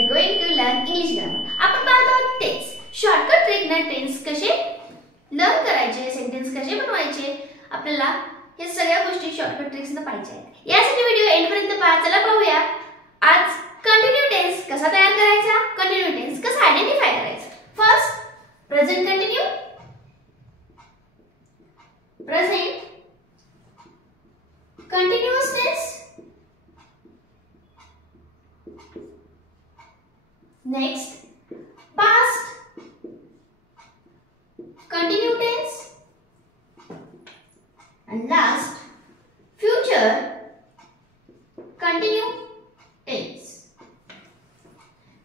are going to learn English grammar. आपण पाहतो tense. Shortcut trick ने टेन्स कसे लर्न करायचे, सेंटेन्स कसे बनवायचे, आपल्याला हे सगळ्या गोष्टी शॉर्टकट ट्रिक्स ने पाहिजे आहेत. यासाठी व्हिडिओ एंड पर्यंत पहा. चला पाहूया आज कंटिन्यू टेन्स कसा तयार करायचा, कंटिन्यू टेन्स कसा आयडेंटिफाय करायचा. First present continue, present continuous tense, next past continue tense, and last future continue tense.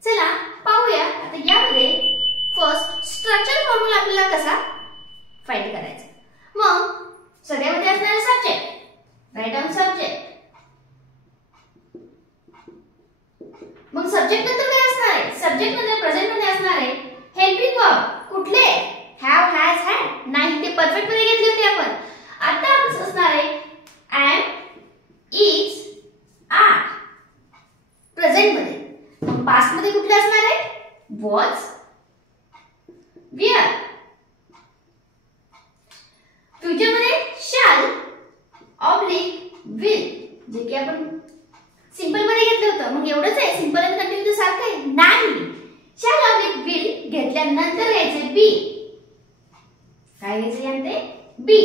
चला पाहूया आता यामध्ये फर्स्ट स्ट्रक्चर फॉर्म्युला आपल्याला कसा फाइंड करायचा. मग सगळ्यामध्ये असणारे सब्जेक्ट, राइट डाउन सब्जेक्ट. मग सब्जेक्ट नंतर काय असणार आहे, सब्जेक्ट मध्ये प्रेझेंट मध्ये असणार आहे हेल्पिंग वर्ब. कुठले, हॅव, हॅज, हॅड. नाही ते परफेक्ट मध्ये घेतले होते आपण. आता आपण असणार आहे एम, इज, आर प्रेझेंट मध्ये. मग पास्ट मध्ये कुठले असणार आहे, वॉज, वेअर. फ्युचर मध्ये शॅल, ऑब्लिक, विल, जे की आपण सिंपल मध्ये घेतलं होतं. मग एवढंच आहे, सिंपल आणि कंटिन्यू सारखं आहे नाही. शॅल, ऑब्लिक, विल घेतल्यानंतर घ्यायचे बी. काय घ्यायचे यांते, बी.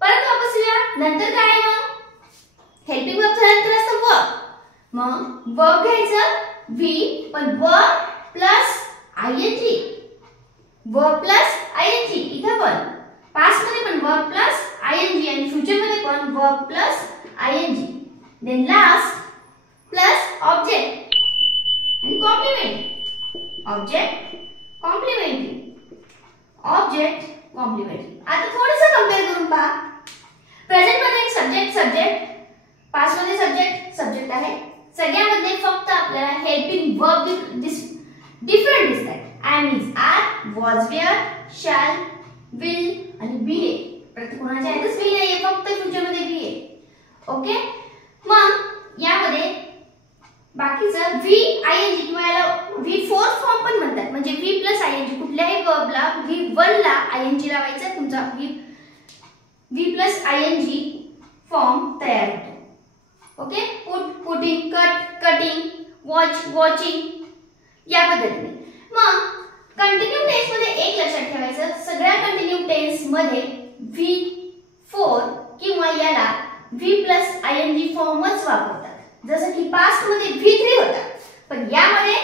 परत वापस येऊया. नंतर काय आहे, मग हेल्पिंग वर्ब झाल्यानंतर असतं वर्ब. मग वर्ब घ्यायचं व्ही, पण वर्ब प्लस आयएनजी, वर्ब प्लस आयएनजी. इथं पण पास्ट मध्ये पण वर्ब प्लस आयएनजी आणि फ्युचर मध्ये पण verb plus ING. Then last plus object आणि complement. Object complementary, object complementary. आता थोडंसं कंपेअर करून पहा. प्रेझेंट मध्ये सब्जेक्ट सब्जेक्ट, पास्ट मध्ये सब्जेक्ट सब्जेक्ट आहे. सगळ्यामध्ये फक्त आपल्याला हेल्पिंग वर्ब डिफरंट दिसतात. Am, is, are, was, were, shall, will आणि बी आहे. प्रत्येक कोणाच्या ह्यातच बी नाहीये, फक्त फ्युचर मध्ये बी आहे. ओके. मग यामध्ये बाकीचं व्ही आयएनजी किंवा याला व्ही फोर्थ फॉर्म पण म्हणतात. म्हणजे व्ही प्लस आयएनजी. कुठल्याही वर्बला व्ही वन ला आयएनजी लावायचा, तुमचा व्ही प्लस आयएनजी फॉर्म तयार होतो. Okay. Put, putting, cut, cutting, watch, watching या पद्धतीने. मग कंटिन्यू टेन्स मध्ये एक लक्षात ठेवायचं, सगळ्या कंटिन्यू टेन्स मध्ये V4 किंवा याला V प्लस आयएनजी फॉर्मच वापरतात. जसं की पास्ट मध्ये V3 होता, पण यामध्ये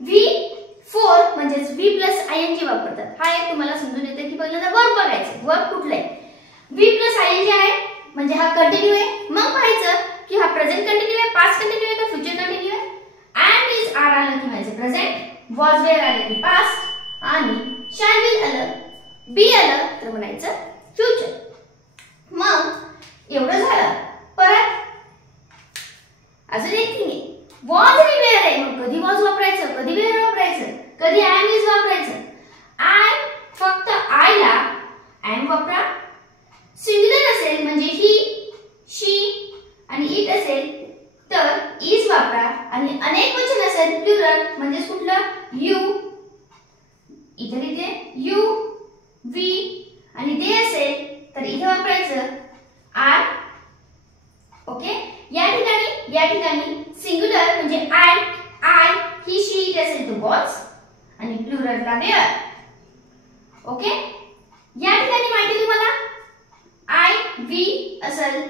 V4 म्हणजे V प्लस आयएनजी वापरतात. हा एक तुम्हाला समजून येते की पहिल्यांदा वर्ब बघायचं, वर्ब कुठलं आहे. V प्लस आयएनजी आहे म्हणजे हा कंटिन्यू आहे. मग पाहायचं की हा प्रेझेंट कंटिन्यू आहे, पास्ट कंटिन्यू आहे का फ्युचर कंटिन्यू आहे. एम, इज, आर आलं की माझे प्रेझेंट, वॉज, वेअर आलं की पास्ट आणि शॅल, विल आलं, बी आलं तर म्हणायचं फ्युचर. मग एवढं झालं. परत अजून एक थिंग आहे, वॉज आणि वेअर आहे. मग कधी वॉज वापरायचं, कधी वेअर वापरायचं, कधी एम, इज वापरायचं. एम फक्त आय ला एम वापरा. सिंग्युलर असेल म्हणजे ही, शी आणि इट असेल तर इज वापरा. आणि अनेक वचन असेल प्लुरल म्हणजे कुठलं, यू, इथे इथे यू, वी आणि दे असेल तर इथे वापरायचं आर. ओके. या ठिकाणी सिंग्युलर म्हणजे आय, ही, शी, इट असेल तर वॉज आणि प्लुरलला वेअर. ओके. या ठिकाणी माहिती तुम्हाला आय, वी असेल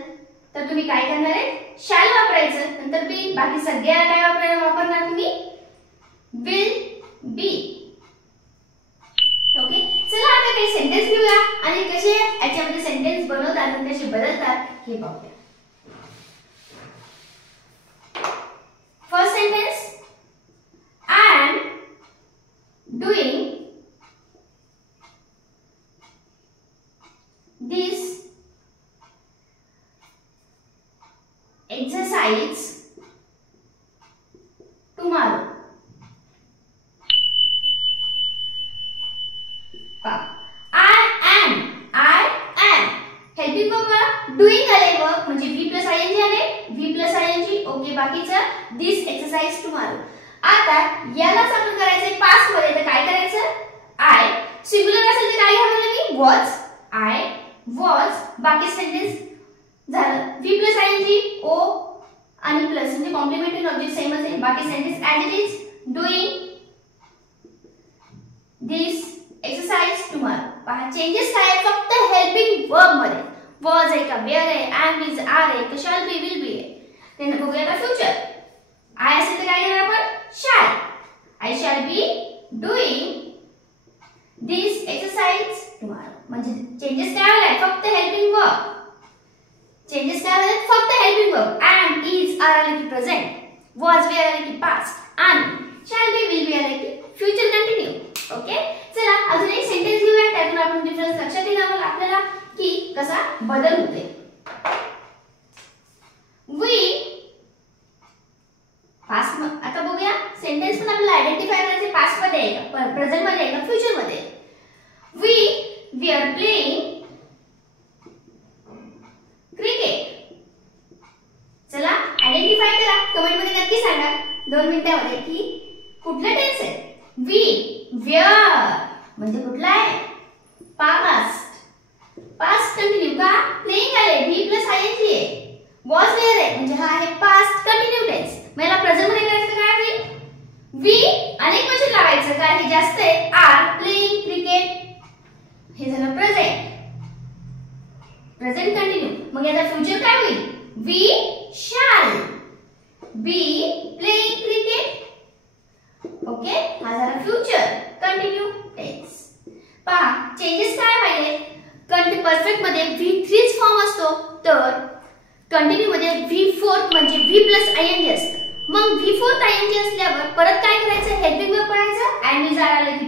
तर तुम्ही काय करणार आहे, शॅल वापरायचं, नंतर बी. बाकी सगळ्या काय वापरणार तुम्ही, विल, बी. ओके. चला आता काही सेंटेन्स घेऊया आणि कसे याच्यामध्ये सेंटेन्स बनवतात आणि कसे बदलतात हे पाहूया. First sentence, I am doing this exercise tomorrow. I am helping verb doing आले वर्ब म्हणजे V plus ing आले, V plus ing. ओके. बाकीचं this exercise tomorrow. आता यालाच आपण करायचंय पास्ट मध्ये, तर काय करायचं? आय सिंग्युलर असेल तर काय घ्यावं मी? वॉज. आय वॉज, बाकी सेंटेन्स झालं. V प्लस आयएनजी ओ आणि प्लस म्हणजे कॉम्प्लिमेंटरी ऑब्जेक्ट सेमच आहे. बाकी sentence as it is. Doing this exercise tomorrow. पहा चेंजेस काय आहे? फक्त हेल्पिंग वर्ब मध्ये. वॉज आहे का, वेअर आहे, एम इज, आर आहे का, शॅल बी, विल बी आहे. त्यांना बघूया का फ्युचर. आय असेल तर काय घेणार आपण? Shall. I shall be doing this exercise tomorrow. म्हणजे चेंजेस काय आले? फक्त हेल्पिंग वर्ब. चेंजेस काय आले? फक्त helping verb. Am is, are आले की प्रेझेंट, वॉज, वेअर आले की पास्ट आणि शॅल बी, विल बी आले की फ्युचर कंटिन्यू. ओके, चला अजून एक सेंटेन्स घेऊया. त्यातून आपण डिफरन्स लक्षात येईल आपल्याला की कसा बदल होते. We past. आता बघूया सेंटेन्स पण आपल्याला आयडेंटिफाय करायचे पास्ट मध्ये आहे का, प्रेझेंट मध्ये आहे का, फ्युचर मध्ये. We are playing cricket. चला आयडेंटिफाय करा, कमेंट मध्ये नक्की सांगा 2 मिनिटांमध्ये की कुठलं टेन्स आहे. वी वेअर म्हणजे कुठला आहे? पास्ट. पास्ट कंटिन्यू का? प्लेइंग आले, V प्लस आयएनजी आहे. वॉज वेअर आहे म्हणजे हा आहे पास्ट कंटिन्यू टेन्स. मला प्रेझेंट मध्ये करायचं काय आहे? वी अनेक वचन लावायचं काय हे जास्त आहे. आर प्लेइंग क्रिकेट हे झालं प्रेझेंट. Present continue. मग याचा फ्युचर काय होईल? We shall be playing cricket. Okay, हा झाला फ्युचर कंटिन्यू टेन्स. पहा चेंजेस काय पाहिजे? परफेक्ट मध्ये V3 फॉर्म असतो, तर कंटिन्यू मध्ये V4 म्हणजे V प्लस आयएनजी असतं. मग V4 आयएनजी असल्यावर परत काय करायचं? हेल्पिंग वर्ब पडायचं. एम इज, आर आले की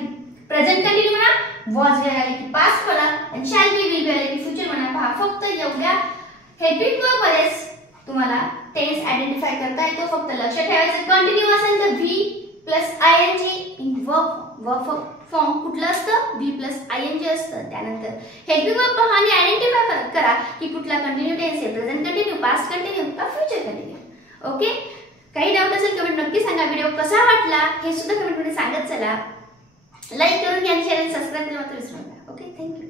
प्रेझेंट कंटिन्यू म्हणा, वॉज वेअर आले की पास्ट म्हणा आणि शॅल बी, विल बी आले की फ्युचर म्हणा. पहा फक्त एवढ्या हेल्पिंग वर्ब मध्येच तुम्हाला टेन्स आयडेंटिफाय करता येतो. फक्त लक्षात ठेवायचं कंटिन्यू असेल तर V plus आयएनजी in verb form कुठलं असतं? V प्लस आयएनजी असतं. त्यानंतर हेल्पिंग वर्ब पहा आणि आयडेंटिफाय करा की कुठला कंटिन्यू टेन्स आहे, प्रेझेंट कंटिन्यू, पास्ट कंटिन्यू का फ्युचर कंटिन्यू. ओके, काही डाऊट असेल कमेंट नक्की सांगा. व्हिडिओ कसा वाटला हे सुद्धा कमेंट मध्ये सांगत चला. लाईक करून घ्या आणि चॅनल सबस्क्राइब करायला मात्र विसरू नका. Okay, thank you.